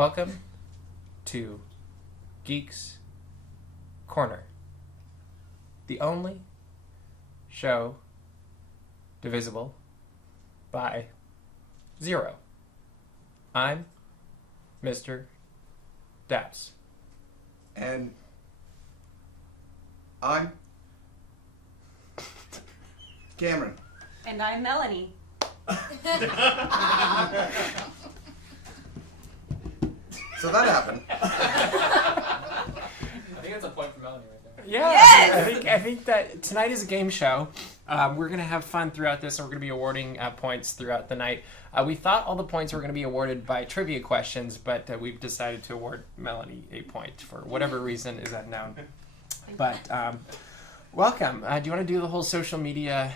Welcome to Geeks Corner, the only show divisible by 0. I'm Mr. DAPs. And I'm Cameron. And I'm Melanie. So that happened. I think that's a point for Melanie right there. Yeah, Yes! I think that tonight is a game show. We're going to have fun throughout this, and we're going to be awarding points throughout the night. We thought all the points were going to be awarded by trivia questions, but we've decided to award Melanie a point for whatever reason is unknown. But welcome. Do you want to do the whole social media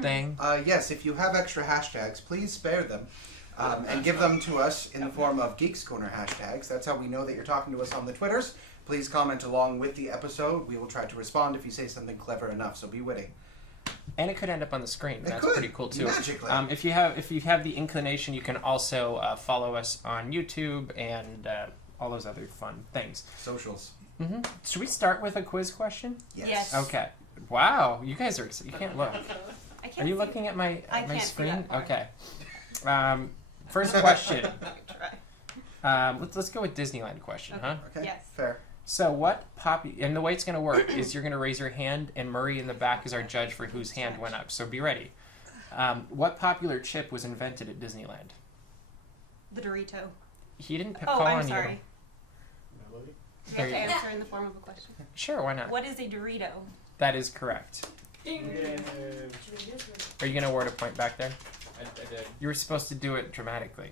thing? Yes, if you have extra hashtags, please spare them. And give them to us in the form of Geeks Corner hashtags. That's how we know that you're talking to us on the Twitters. Please comment along with the episode. We will try to respond if you say something clever enough, so be witty. And it could end up on the screen. That's could, pretty cool too. magically. If you have the inclination, you can also follow us on YouTube and all those other fun things. Socials. Mm-hmm. Should we start with a quiz question? Yes. Okay. Wow, you guys are. You can't look. I can't Are you see- looking at my I can't see screen? that far. Okay. First question. Try. Let's go with Disneyland question, huh? Okay? Yes. Fair. So what and the way it's going to work is you're going to raise your hand, and Murray in the back is our judge for whose hand went up. So be ready. What popular chip was invented at Disneyland? The Dorito. He didn't Oh, call I'm on sorry. Melody? Do There we have you to answer in the form of a question? you. Sure, why not? What is a Dorito? That is correct. Yay. Are you going to award a point back there? I did. You were supposed to do it dramatically.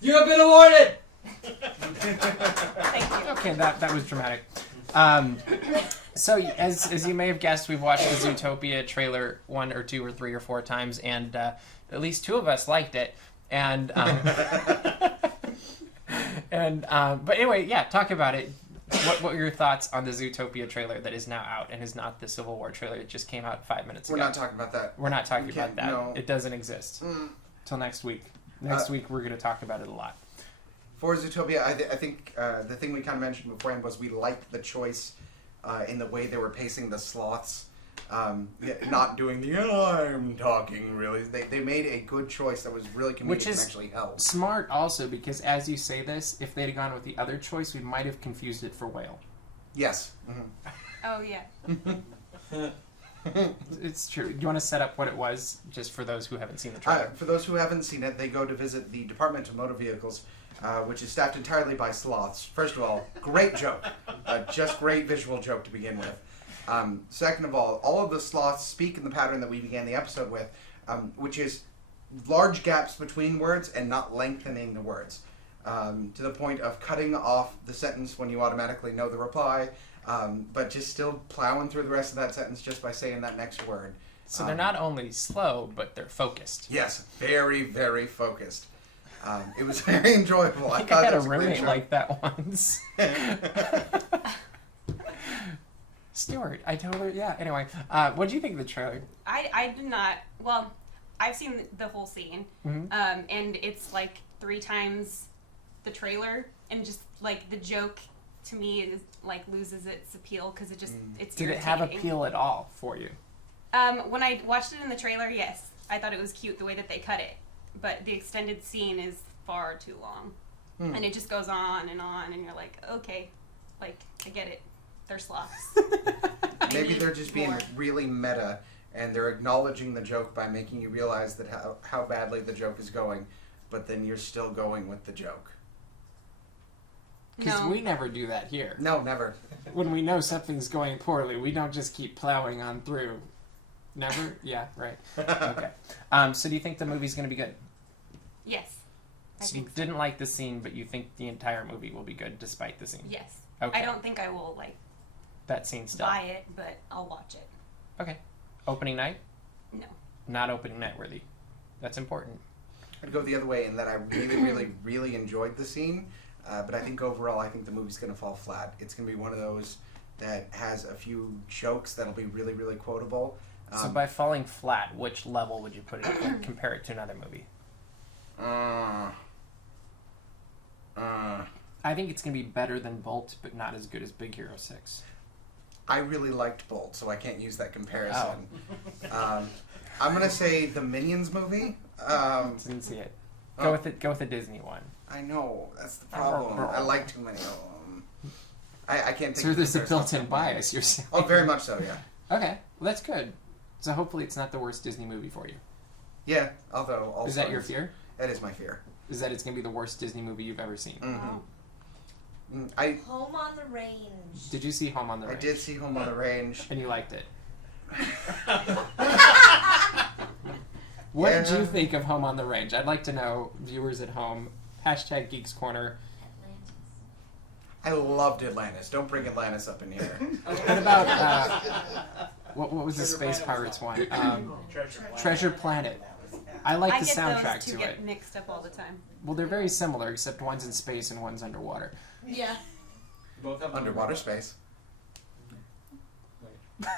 You have been awarded! Thank you. Okay, that was dramatic. So as you may have guessed, we've watched the Zootopia trailer 1 or 2 or 3 or 4 times, and at least 2 of us liked it. And but anyway, yeah, talk about it. What were your thoughts on the Zootopia trailer that is now out and is not the Civil War trailer? It just came out 5 minutes ago. We're not talking about that. We're not talking We about can't- that. no. It doesn't exist till next week. Next week we're going to talk about it a lot. For Zootopia, I think the thing we kind of mentioned beforehand was we liked the choice in the way they were pacing the sloths. Not doing the I'm talking really. They made a good choice that was really comedic Which is and actually helped. Smart also, because as you say this, if they'd gone with the other choice, we might have confused it for whale. Yes. Mm-hmm. Oh, yeah. It's true. Do you want to set up what it was, just for those who haven't seen the trailer? For those who haven't seen it, they go to visit the Department of Motor Vehicles, which is staffed entirely by sloths. First of all, great joke. Just great visual joke to begin with. Second of all of the sloths speak in the pattern that we began the episode with, which is large gaps between words and not lengthening the words. To the point of cutting off the sentence when you automatically know the reply, but just still plowing through the rest of that sentence just by saying that next word. So they're not only slow, but they're focused. Yes, very, very focused. It was very enjoyable. I think I had a that was great roommate show. like that once. Stuart, I totally, yeah. Anyway, what do you think of the trailer? I did not. Well, I've seen the whole scene, Mhm. and it's like 3 times the trailer, and just like the joke to me is like loses its appeal because it just it's Did it irritating. have appeal at all for you? When I watched it in the trailer, yes, I thought it was cute the way that they cut it, but the extended scene is far too long, and it just goes on, and you're like, okay, like I get it, they're sloths. Maybe they're just being more. really meta, and they're acknowledging the joke by making you realize that how badly the joke is going, but then you're still going with the joke. Because No. we never do that here. No, never. When we know something's going poorly, we don't just keep plowing on through. Never? Yeah, right. Okay. So do you think the movie's going to be good? Yes. I So you think so. didn't like the scene, but you think the entire movie will be good despite the scene? Yes. Okay. I don't think I will like That scene still. buy it, but I'll watch it. Okay. Opening night? No. Not opening night worthy. That's important. I'd go the other way in that I really, really, really enjoyed the scene, but I think overall, I think the movie's going to fall flat. It's going to be one of those that has a few jokes that'll be really, really quotable. So by falling flat, which level would you put it in, compare it to another movie? I think it's going to be better than Bolt, but not as good as Big Hero 6. I really liked Bolt, so I can't use that comparison. I'm gonna say the Minions movie. Didn't see it. Go with it. Go with the Disney one. I know, that's the problem. I like too many of them. I can't think. So of there's a comparison. built-in bias. You're saying. Oh, very much so. Yeah. Okay, well that's good. So hopefully it's not the worst Disney movie for you. Yeah. Although also. Is that your fear? That is my fear. Is that it's going to be the worst Disney movie you've ever seen? Mm-hmm. Oh. Home on the Range. Did you see Home on the Range? I did see Home on the Range. And you liked it. What did you think of Home on the Range? I'd like to know, viewers at home. Hashtag Geeks Corner. I loved Atlantis. Don't bring Atlantis up in here. What about what was the Space Pirates one? Treasure Planet. I like I the get soundtrack those two to get it. mixed up all the time. Well, they're very similar, except one's in space and one's underwater. Yeah. Both have Underwater space. Wait.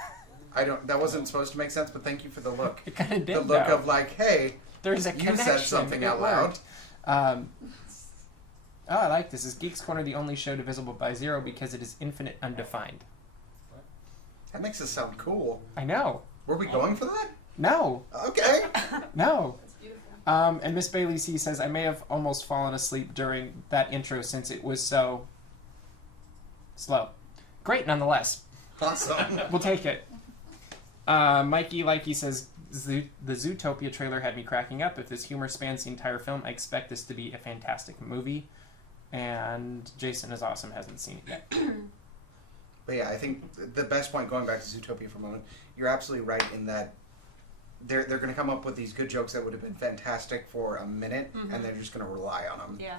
I don't. That wasn't supposed to make sense, but thank you for the look. It kind of did. The look though. of like, hey, There's a you connection. said something It out loud. worked. Oh, I like this. Is Geeks Corner the only show divisible by 0 because it is infinite undefined? That makes us sound cool. I know. Were we going for that? No. Okay. No. And Miss Bailey C says, I may have almost fallen asleep during that intro since it was so slow. Great nonetheless. Awesome. We'll take it. Mikey Likey says, the Zootopia trailer had me cracking up. If this humor spans the entire film, I expect this to be a fantastic movie. And Jason is awesome, hasn't seen it yet. But yeah, I think the best point, going back to Zootopia for a moment, you're absolutely right in that they're going to come up with these good jokes that would have been fantastic for a minute, and they're just going to rely on them. Yeah.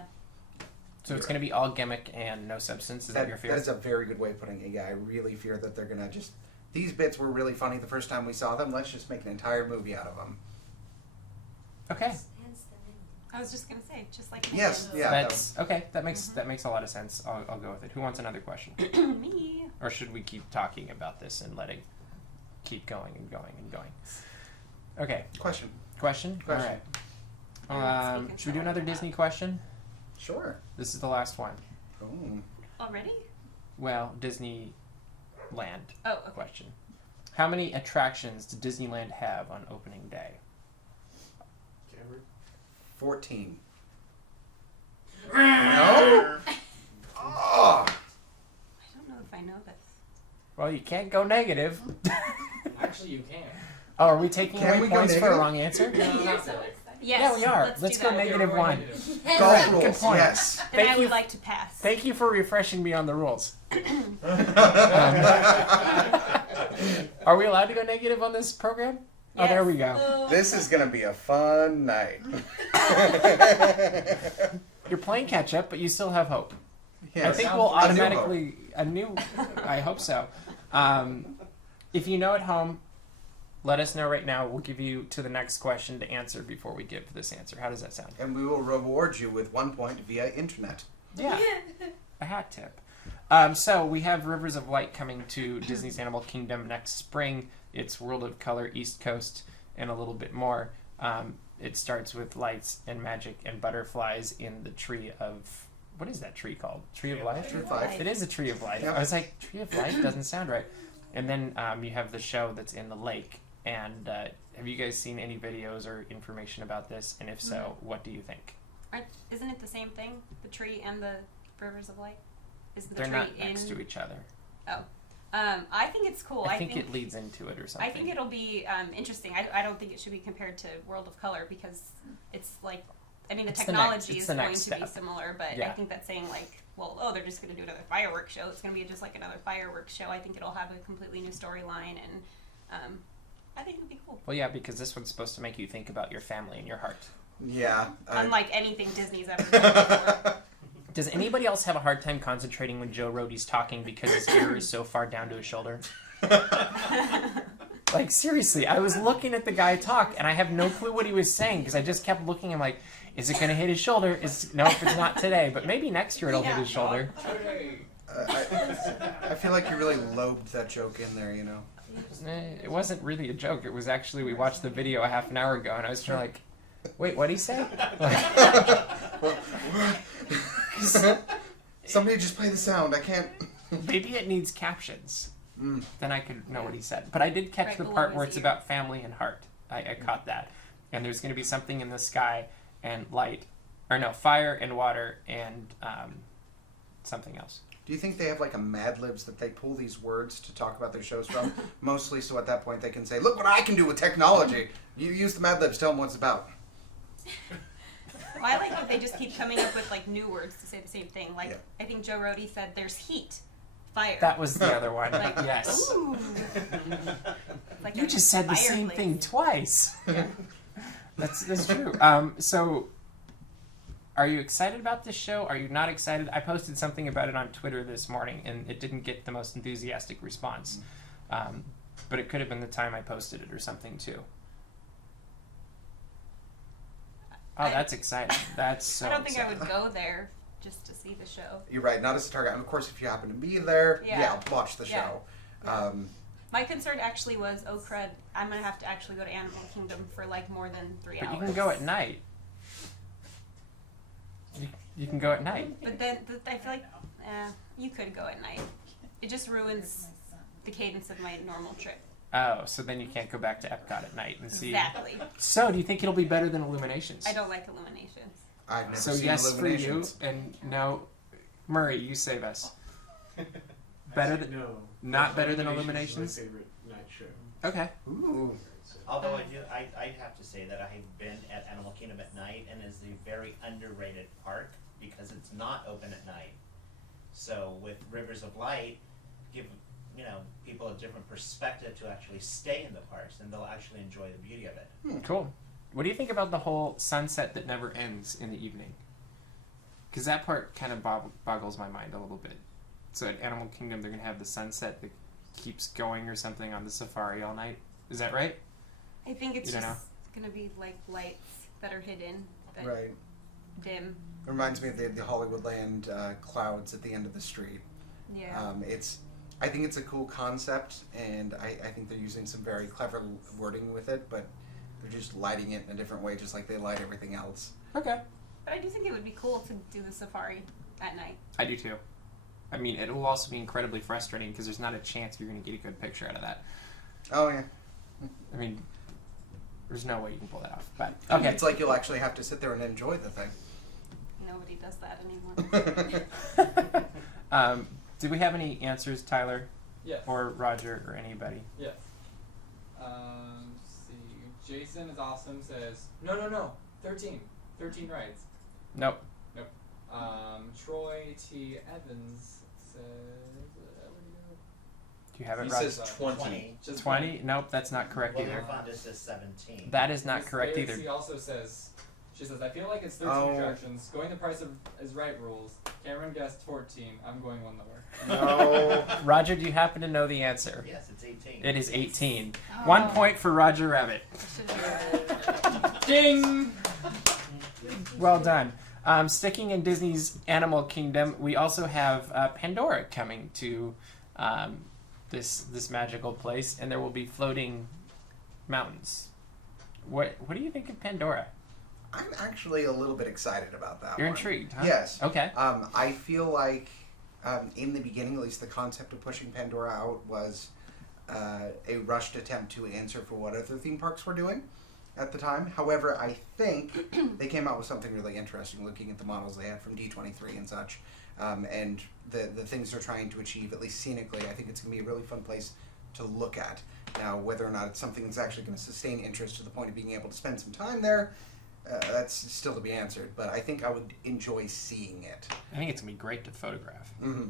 So it's going to be all gimmick and no substance. Is that your fear? That is a very good way of putting it. Yeah, I really fear that they're going to just... These bits were really funny the first time we saw them. Let's just make an entire movie out of them. Okay. I was just gonna say, just like Yes, yeah. That's okay. That makes a lot of sense. I'll go with it. Who wants another question? Me. Or should we keep talking about this and letting keep going and going and going? Okay. Question. Question? All right. Should we do another Disney question? Sure. This is the last one. Oh. Already? Well, Disneyland Oh, okay. question. How many attractions does Disneyland have on opening day? 14. No? Oh. I don't know if I know this. Well, you can't go negative. Actually, you can. Oh, are we taking Can away we go points for a negative? wrong answer? Yes. Yeah, we are. Let's Let's do go that. negative one. Golf Right, rules. good point. Yes. Then Thank I you. would like to pass. Thank you for refreshing me on the rules. Are we allowed to go negative on this program? Oh, there we go. This is going to be a fun night. You're playing catch up, but you still have hope. I Yes. think we'll A new hope. automatically I hope so. If you know at home, let us know right now. We'll give you to the next question to answer before we give this answer. How does that sound? And we will reward you with 1 point via internet. Yeah, a hat tip. So we have Rivers of Light coming to Disney's Animal Kingdom next spring. It's World of Color, East Coast, and a little bit more. It starts with lights and magic and butterflies in the tree of... What is that tree called? Tree of Life? Tree of Life. It is a Tree of Life. Yep. I was like, Tree of Life doesn't sound right. And then you have the show that's in the lake. And have you guys seen any videos or information about this? And if so, what do you think? Isn't it the same thing? The tree and the Rivers of Light? Isn't the They're tree not in... next to each other. Oh. I think it's cool. I think it leads into it or something. I think it'll be interesting. I don't think it should be compared to World of Color because it's like, I mean, the It's the technology next- is it's the going next to be step. similar, but Yeah. I think that's saying like, well, oh, they're just going to do another fireworks show. It's going to be just like another fireworks show. I think it'll have a completely new storyline, and I think it'll be cool. Well, yeah, because this one's supposed to make you think about your family and your heart. Yeah. Unlike anything Disney's ever done before. Does anybody else have a hard time concentrating when Joe Rohde's talking because his ear is so far down to his shoulder? Like, seriously, I was looking at the guy talk, and I have no clue what he was saying, because I just kept looking, I'm like, is it going to hit his shoulder? Nope, it's not today, but maybe next year it'll hit his shoulder. I feel like you really lobed that joke in there, you know. It wasn't really a joke. It was actually, we watched the video a half an hour ago, and I was trying like, wait, what'd he say? Somebody just play the sound. I can't. Maybe it needs captions. Mm. Then I could know what he said. But I did catch Right the below part his where it's ear. about family and heart. I caught that. And there's going to be something in the sky and light. Or no, fire and water and something else. Do you think they have like a Mad Libs that they pull these words to talk about their shows from? Mostly so at that point they can say, look what I can do with technology. You use the Mad Libs, tell them what it's about. Well, I like that they just keep coming up with like new words to say the same thing. Like Yeah. I think Joe Rody said, "There's heat, fire." That was the other one. like, Yes. Ooh. Like You a just said the same fireplace. thing twice. Yeah. That's true. So, are you excited about this show? Are you not excited? I posted something about it on Twitter this morning, and it didn't get the most enthusiastic response. But it could have been the time I posted it or something too. Oh, that's exciting. That's so I don't think I exciting. would go there just to see the show. You're right, not as a target. And of course, if you happen to be there, Yeah. watch the Yeah. show. Yeah. My concern actually was, oh crud, I'm gonna have to actually go to Animal Kingdom for like more than 3 But hours. you can go at night. You can go at night. But then I feel like you could go at night. It just ruins the cadence of my normal trip. Oh, so then you can't go back to Epcot at night and see. Exactly. So, do you think it'll be better than Illuminations? I don't like Illuminations. I've never So seen yes for you, Illuminations. and no, Murray, you save us. Better than No. not better than Illuminations Illuminations? is my favorite night show. Okay. Ooh. Although I'd have to say that I have been at Animal Kingdom at night, and it's a very underrated park because it's not open at night. So with Rivers of Light, give people a different perspective to actually stay in the parks, and they'll actually enjoy the beauty of it. Cool. What do you think about the whole sunset that never ends in the evening? Because that part kind of boggles my mind a little bit. So at Animal Kingdom, they're gonna have the sunset that keeps going or something on the safari all night. Is that right? I think it's You don't just gonna be like lights that are hidden, that Right. dim. It reminds me of the Hollywoodland clouds at the end of the street. Yeah. I think it's a cool concept, and I think they're using some very clever wording with it, but they're just lighting it in a different way, just like they light everything else. Okay. But I do think it would be cool to do the safari at night. I do too. I mean, it will also be incredibly frustrating because there's not a chance you're gonna get a good picture out of that. Oh, yeah. I mean, there's no way you can pull that off. But okay. It's like you'll actually have to sit there and enjoy the thing. Nobody does that anymore. Did we have any answers, Tyler Yes. or Roger or anybody? Yes. See. Jason is awesome. Says no. 13 rides. Nope. Troy T. Evans says. Where'd he go? Do you have it, He Roger? says 20. Just 20? Nope, that's not correct Well, either. their fund is just 17. That is not Miss correct Bears, either. He also says, she says, I feel like it's 13 Oh. attractions. Going the price of is right rules. Cameron guessed 14. I'm going one lower. No. Roger, do you happen to know the answer? Yes, it's 18. It is 18. Oh. 1 point for Roger Rabbit. Ding! Well done. Sticking in Disney's Animal Kingdom, we also have Pandora coming to this magical place, and there will be floating mountains. What do you think of Pandora? I'm actually a little bit excited about that You're one. intrigued, huh? Yes. Okay. I feel like in the beginning, at least the concept of pushing Pandora out was a rushed attempt to answer for what other theme parks were doing at the time. However, I think they came out with something really interesting looking at the models they had from D23 and such. And the things they're trying to achieve, at least scenically, I think it's going to be a really fun place to look at. Now, whether or not it's something that's actually going to sustain interest to the point of being able to spend some time there, that's still to be answered. But I think I would enjoy seeing it. I think it's gonna be great to photograph. Mm-hmm.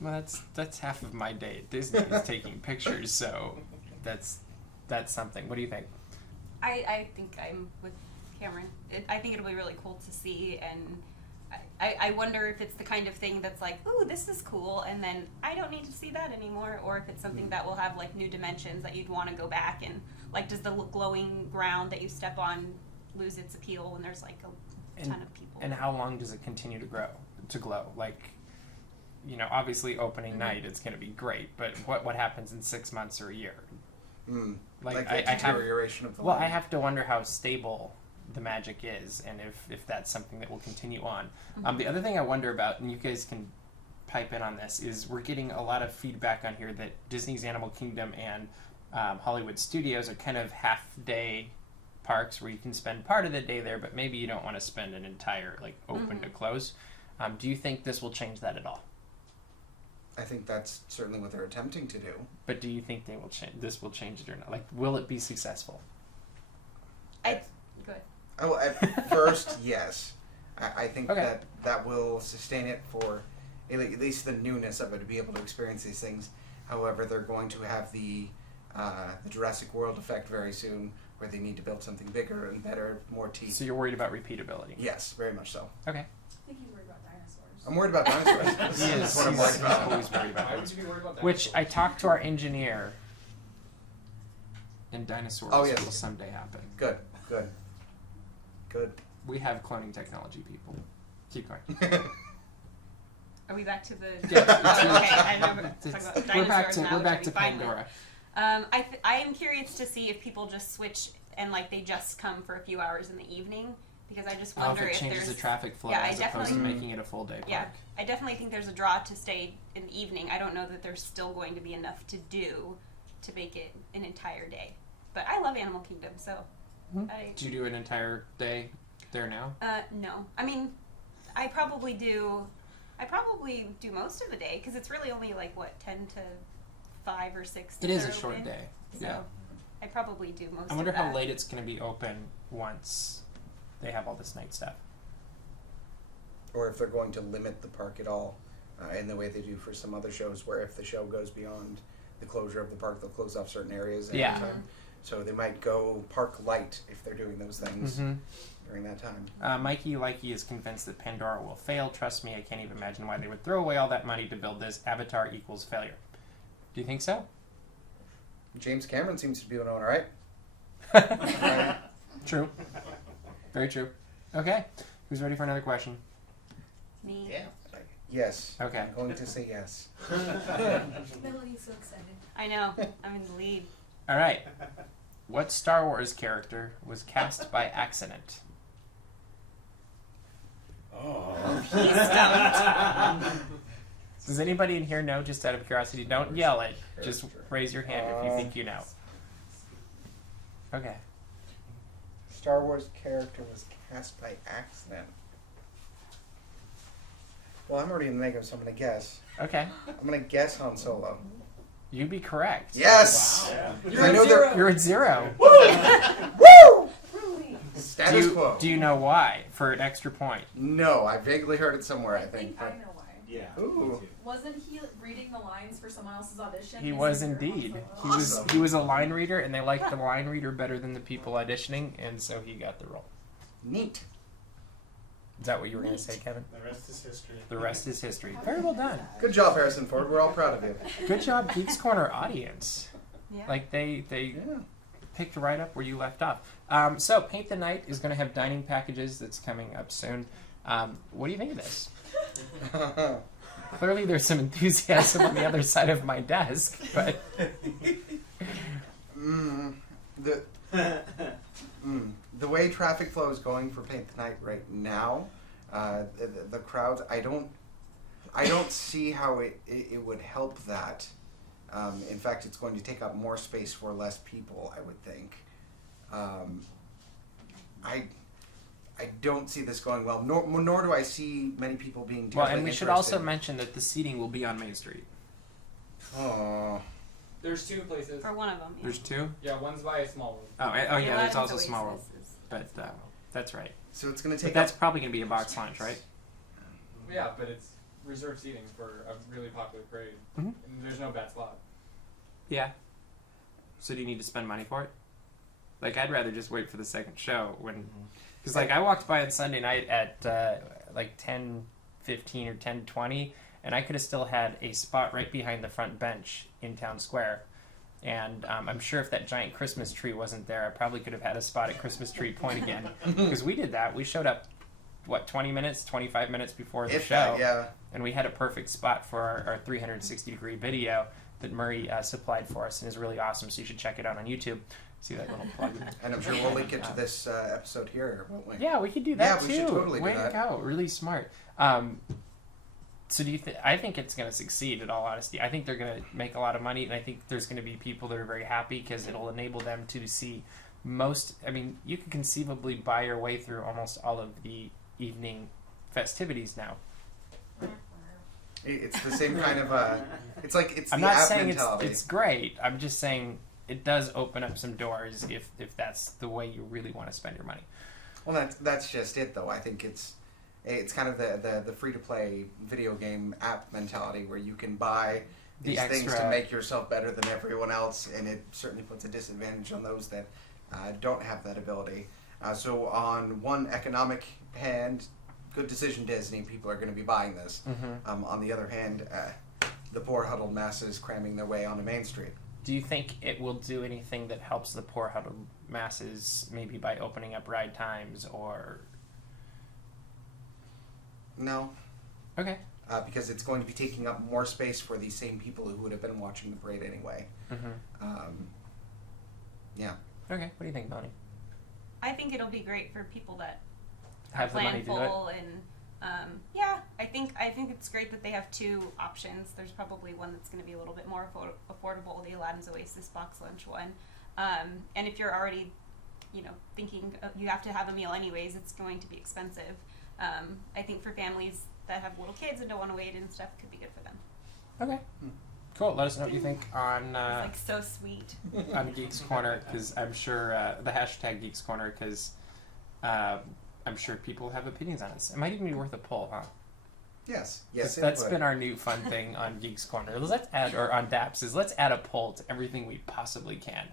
Well, that's half of my day at Disney is taking pictures, so that's something. What do you think? I think I'm with Cameron. I think it'll be really cool to see, and I wonder if it's the kind of thing that's like, ooh, this is cool, and then I don't need to see that anymore, or if it's something that will have like new dimensions that you'd want to go back and like, does the glowing ground that you step on lose its appeal when there's like a ton of people? And how long does it continue to glow? Like, obviously opening night it's going to be great, but what happens in 6 months or a year? Mm. Like, Like I the have, deterioration of the well, line. I have to wonder how stable the magic is, and if that's something that will continue on. The other thing I wonder about, and you guys can pipe in on this, is we're getting a lot of feedback on here that Disney's Animal Kingdom and Hollywood Studios are kind of half-day parks where you can spend part of the day there, but maybe you don't want to spend an entire, like, open to close. Do you think this will change that at all? I think that's certainly what they're attempting to do. But do you think they will change? This will change it or not? Like, will it be successful? Go ahead. Oh, at first, yes. I think Okay. that will sustain it for at least the newness of it, to be able to experience these things. However, they're going to have the Jurassic World effect very soon, where they need to build something bigger and better, more teeth. So you're worried about repeatability? Yes, very much so. Okay. I think he's worried about dinosaurs. I'm worried about dinosaurs. He That's is. what I'm worried He's about. always worried about Why that. would you be worried about Which I dinosaurs? talked to our engineer, and dinosaurs Oh, yes. will someday happen. Good, good, good. We have cloning technology, people. Keep going. Are we back to the? Yeah. Oh, okay, I remember talking about We're dinosaurs back to now, we're which back I'd to be fine with. Pandora. I am curious to see if people just switch and like they just come for a few hours in the evening, because I just Oh, if wonder it if changes there's the traffic flow Yeah, I as opposed to definitely- making it a full day park. Yeah, I definitely think there's a draw to stay in the evening. I don't know that there's still going to be enough to do to make it an entire day. But I love Animal Kingdom, so Do you do an entire day there now? no. I mean, I probably do most of the day, because it's really only like what 10 to 5 or 6. It that is a they're short open. day. So Yeah. I probably do most. I wonder of how that. late it's going to be open once they have all this night stuff. Or if they're going to limit the park at all, in the way they do for some other shows, where if the show goes beyond the closure of the park, they'll close off certain areas at Yeah. a time. So they might go park light if they're doing those things during that time. Mikey Likey is convinced that Pandora will fail. Trust me, I can't even imagine why they would throw away all that money to build this. Avatar equals failure. Do you think so? James Cameron seems to be doing all right. True. Very true. Okay. Who's ready for another question? Me. Yeah. Yes. Okay. I'm going to say yes. Melody's so excited. I know. I'm in the lead. All right. What Star Wars character was cast by accident? Oh. He's stumped. Does anybody in here know, just out of curiosity? Don't yell it. Just raise your hand if you think you know. Okay. Star Wars character was cast by accident. Well, I'm already in the makeup, so I'm going to guess. Okay. I'm going to guess Han Solo. You'd be correct. Yes! You're I at know zero. You're at 0. Woo! Status quo. Do you know why? For an extra point. No, I vaguely heard it somewhere, I I think. think I know why. Yeah. Ooh. Wasn't he reading the lines for someone else's audition? He Is was your indeed. Han He Solo? was a line reader, and they liked the line reader better than the people auditioning, and so he got the role. Neat. Is that what you were going to say, Kevin? The rest is history. The rest is history. Very well done. Good job, Harrison Ford. We're all proud of you. Good job, Geeks Corner audience. Yeah. Like they Yeah. picked right up where you left off. So Paint the Night is going to have dining packages that's coming up soon. What do you think of this? Clearly, there's some enthusiasm on the other side of my desk, but The way traffic flow is going for Paint the Night right now, the crowds, I don't see how it would help that. In fact, it's going to take up more space for less people, I would think. I don't see this going well, nor do I see many people being well, terribly and we should interested. also mention that the seating will be on Main Street. Oh. There's 2 places. For one of them. Yeah. There's 2. Yeah, one's by a small one. Oh, yeah. There's Aladdin's also Oasis small one, is- but that's right. So it's going to But take that's up... probably going to be a box lunch, right? Yeah, but it's reserved seating for a really popular parade. Mhm. And there's no bad slot. Yeah. So do you need to spend money for it? Like, I'd rather just wait for the second show when... Because, like, I walked by on Sunday night at, like, 10:15 or 10:20, and I could have still had a spot right behind the front bench in Town Square. And I'm sure if that giant Christmas tree wasn't there, I probably could have had a spot at Christmas Tree Point again. Because we did that. We showed up, 20 minutes, 25 minutes before the If show. that, yeah. And we had a perfect spot for our 360-degree video that Murray supplied for us and is really awesome, so you should check it out on YouTube. See that little plug in there. And I'm sure we'll link it to this episode here, won't we? Yeah, we could do that Yeah, too. we should totally do Way that. to go! Really smart. So do you think? I think it's going to succeed. In all honesty, I think they're going to make a lot of money, and I think there's going to be people that are very happy because it'll enable them to see most. I mean, you can conceivably buy your way through almost all of the evening festivities now. It's the same kind of it's like it's I'm the not app saying mentality. it's great. I'm just saying it does open up some doors if that's the way you really want to spend your money. Well, that's just it, though. I think it's kind of the free to play video game app mentality where you can buy The these things to extra- make yourself better than everyone else, and it certainly puts a disadvantage on those that don't have that ability. So on one economic hand, good decision, Disney. People are going to be buying this. Mm-hmm. On the other hand, the poor huddled masses cramming their way onto Main Street. Do you think it will do anything that helps the poor huddled masses, maybe by opening up ride times or? No, Okay. because it's going to be taking up more space for the same people who would have been watching the parade anyway. Mm-hmm. Yeah. Okay. What do you think, Melanie? I think it'll be great for people that Have the money plan to do it. full and yeah, I think it's great that they have two options. There's probably one that's going to be a little bit more affordable, the Aladdin's Oasis box lunch one. And if you're already, thinking you have to have a meal anyways, it's going to be expensive. I think for families that have little kids and don't want to wait and stuff, it could be good for them. Okay. Cool. Let us know what you think on It's like so sweet. on Geeks Corner, because I'm sure the hashtag Geeks Corner, because I'm sure people have opinions on this. It might even be worth a poll, huh? Yes. 'Cause Yes. that's input. been our new fun thing on Geeks Corner. Let's add, or on DAPs, is let's add a poll to everything we possibly can.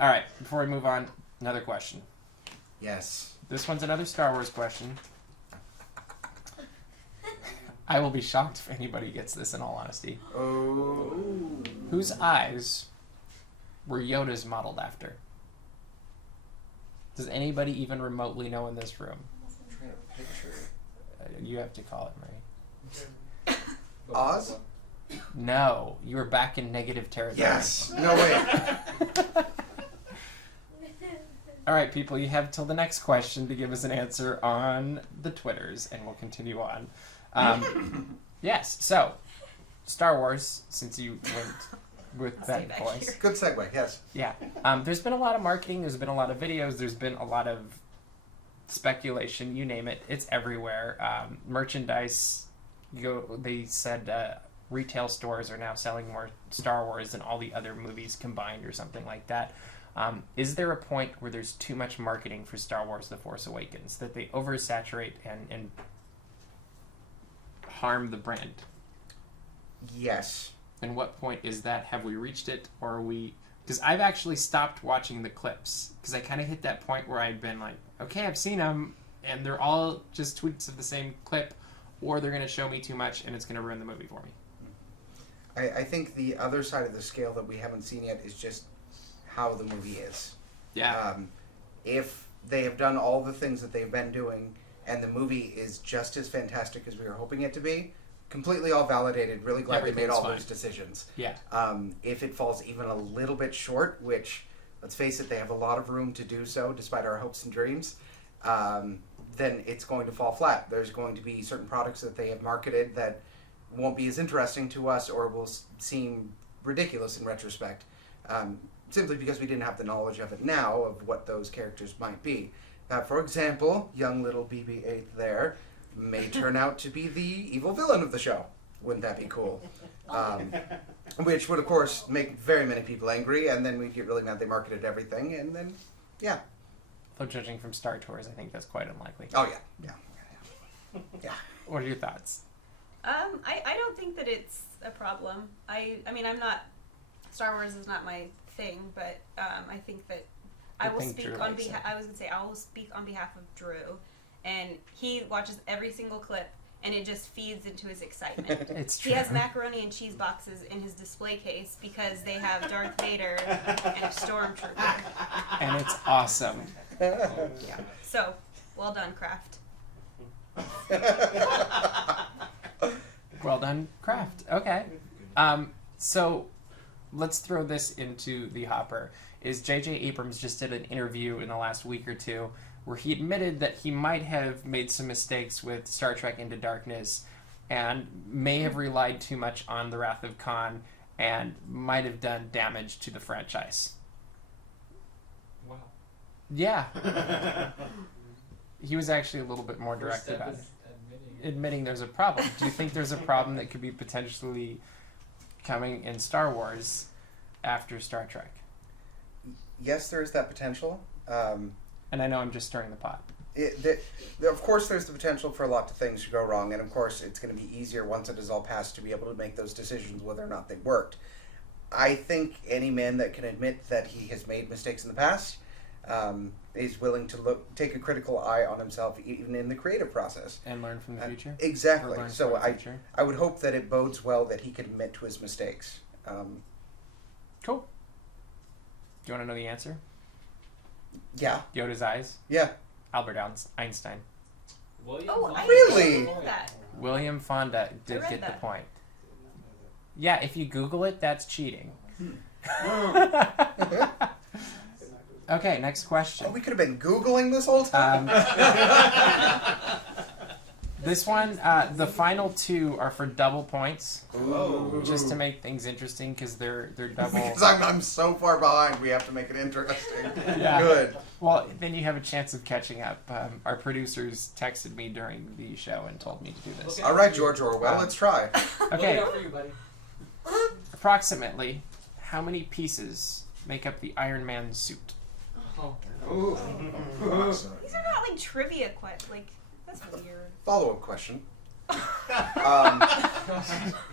All right. Before we move on, another question. Yes. This one's another Star Wars question. I will be shocked if anybody gets this, in all honesty. Oh. Whose eyes were Yoda's modeled after? Does anybody even remotely know in this room? I'm trying to picture. You have to call it, Marie. Oz? No, you were back in negative territory. Yes. No way. All right, people, you have till the next question to give us an answer on the Twitters, and we'll continue on. Yes, so Star Wars, since you went with I'll stay that back voice. here. Good segue. Yes. Yeah. There's been a lot of marketing, there's been a lot of videos, there's been a lot of speculation, you name it. It's everywhere. Merchandise, they said retail stores are now selling more Star Wars than all the other movies combined or something like that. Is there a point where there's too much marketing for Star Wars The Force Awakens, that they oversaturate and harm the brand? Yes. And what point is that? Have we reached it, or are we... Because I've actually stopped watching the clips, because I kind of hit that point where I'd been like, okay, I've seen them, and they're all just tweets of the same clip, or they're going to show me too much, and it's going to ruin the movie for me. I think the other side of the scale that we haven't seen yet is just how the movie is. Yeah. If they have done all the things that they've been doing, and the movie is just as fantastic as we were hoping it to be, completely all validated, really glad they made Everything's all fine. those decisions. Yeah. If it falls even a little bit short, which, let's face it, they have a lot of room to do so, despite our hopes and dreams, then it's going to fall flat. There's going to be certain products that they have marketed that won't be as interesting to us or will seem ridiculous in retrospect, simply because we didn't have the knowledge of it now of what those characters might be. For example, young little BB-8 there may turn out to be the evil villain of the show. Wouldn't that be cool? Which would, of course, make very many people angry, and then we'd get really mad they marketed everything, and then, yeah. Though judging from Star Tours, I think that's quite unlikely. Oh, yeah. Yeah. What are your thoughts? I don't think that it's a problem. I mean, I'm not... Star Wars is not my thing, but I think that I Good will thing speak Drew on likes behalf... it. I was going to say, I will speak on behalf of Drew, and he watches every single clip, and it just feeds into his excitement. It's true. He has macaroni and cheese boxes in his display case because they have Darth Vader and a Stormtrooper. And it's awesome. Yeah. So, well done, Kraft. Well done, Kraft. Okay. So let's throw this into the hopper. is J.J. Abrams just did an interview in the last week or two where he admitted that he might have made some mistakes with Star Trek Into Darkness and may have relied too much on The Wrath of Khan and might have done damage to the franchise. Wow. Yeah. He was actually a little bit more direct First step about it. is admitting it. Admitting there's a problem. Do you think there's a problem that could be potentially coming in Star Wars after Star Trek? Yes, there is that potential. And I know I'm just stirring the pot. Of course, there's the potential for a lot of things to go wrong, and of course, it's going to be easier once it is all passed to be able to make those decisions whether or not they worked. I think any man that can admit that he has made mistakes in the past is willing to take a critical eye on himself, even in the creative process. And learn from the future? Exactly. Or learn So from the future? I would hope that it bodes well that he can admit to his mistakes. Cool. Do you want to know the answer? Yeah. Yoda's eyes? Yeah. Albert Einstein. William Oh, I Really? didn't know that. William Fonda did read get the that. point. Yeah, if you Google it, that's cheating. Okay, next question. Oh, we could have been Googling this whole time. This one, the final two are for double points, Ooh. just to make things interesting because they're double. Because I'm so far behind, we have to make it interesting. Yeah. Good. Well, then you have a chance of catching up. Our producers texted me during the show and told me to do this. All right, George Orwell, let's try. Okay, Look out for you, buddy. approximately how many pieces make up the Iron Man suit? Oh. These are not like trivia like that's weird. Follow-up question.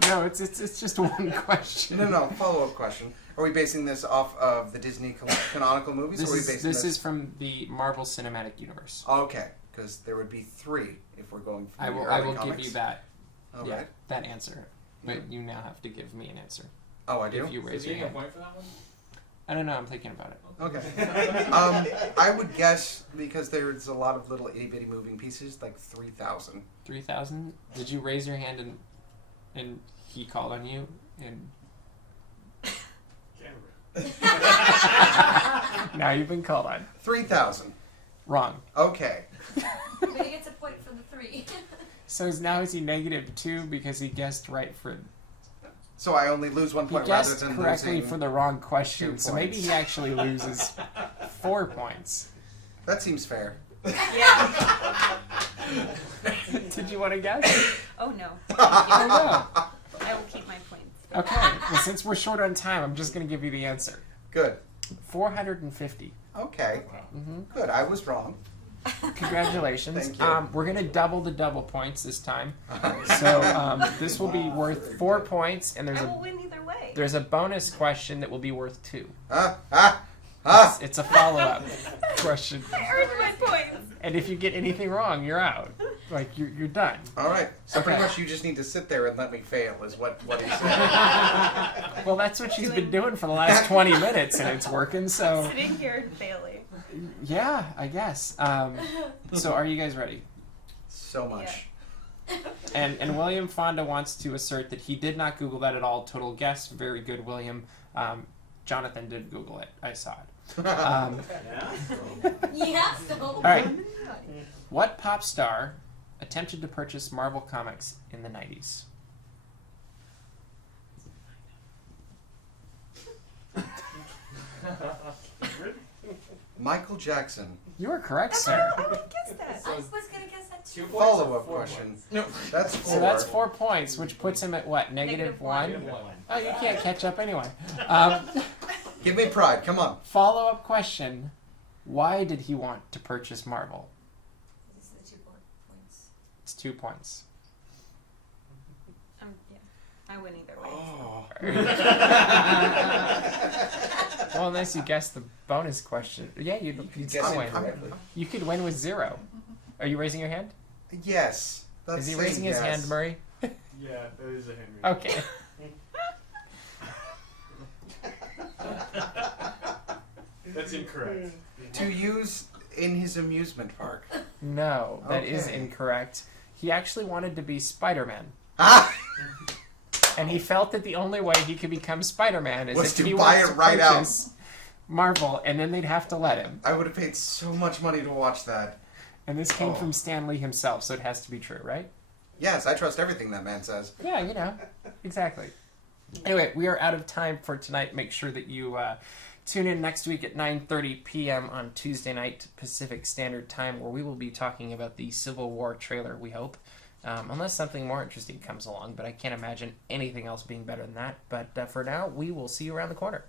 No, it's just one question. No, follow-up question. Are we basing this off of the Disney canonical movies? or are we basing This is from the Marvel Cinematic Universe. Okay, because there would be 3 if we're going from I the will early give comics. you that. All Yeah, right. that answer. But you now have to give me an answer. Oh, I do? If you Is raise he your getting a hand. point for that one? I don't know. I'm thinking about it. Okay. I would guess, because there's a lot of little itty-bitty moving pieces, like 3,000. 3,000. Did you raise your hand and he called on you and? Now you've been called on. 3,000. Wrong. Okay. But he gets a point for the 3. So now is he -2 because he guessed right for? So I only lose 1 He point rather guessed than correctly losing... for the wrong question. 2 So maybe points. he actually loses 4 points. That seems fair. Yeah. Did you want to guess? Oh no. Oh no. I will keep my points. Okay. Well, since we're short on time, I'm just going to give you the answer. Good. 450. Okay. Good. I was wrong. Congratulations. Thank you. We're going to double the double points this time. So this will be worth 4 points, and I will win either way. there's a bonus question that will be worth 2. It's a follow-up question. I earned my points. And if you get anything wrong, you're out. Like, you're done. All right. So pretty Okay. much you just need to sit there and let me fail is what he said. Well, that's what she's been doing for the last 20 minutes, and it's working, so... Sitting here and failing. Yeah, I guess. So are you guys ready? So much. And William Fonda wants to assert that he did not Google that at all. Total guess. Very good, William. Jonathan did Google it. I saw it. Yeah, so. All right. What pop star attempted to purchase Marvel Comics in the 90s? Michael Jackson. You are correct, That's sir. I would guess that. I was gonna guess that too. 2 points. or Follow-up 4 question. points? No, that's 4. So that's 4 points, which puts him at what? Negative -1? Negative 1. Oh, you can't catch up anyway. Give me pride. Come on. Follow-up question. Why did he want to purchase Marvel? This is the 2 points. It's 2 points. Yeah. I win either way. Oh. Well, unless you guess the bonus question. Yeah, you'd Guess still it win. correctly. You could win with 0. Are you raising your hand? Yes. That's Is he saying raising his yes. hand, Murray? Yeah, that is a Henry. Okay. That's incorrect. To use in his amusement park. No, that is Okay. incorrect. He actually wanted to be Spider-Man. Ah! And he felt that the only way he could become Spider-Man is Was if to he buy was it to right out. purchase Marvel, and then they'd have to let him. I would have paid so much money to watch that. And this came Oh. from Stan Lee himself, so it has to be true, right? Yes, I trust everything that man says. Yeah, exactly. Anyway, we are out of time for tonight. Make sure that you tune in next week at 9:30 p.m. on Tuesday night Pacific Standard Time, where we will be talking about the Civil War trailer, we hope. Unless something more interesting comes along, but I can't imagine anything else being better than that. But for now, we will see you around the corner.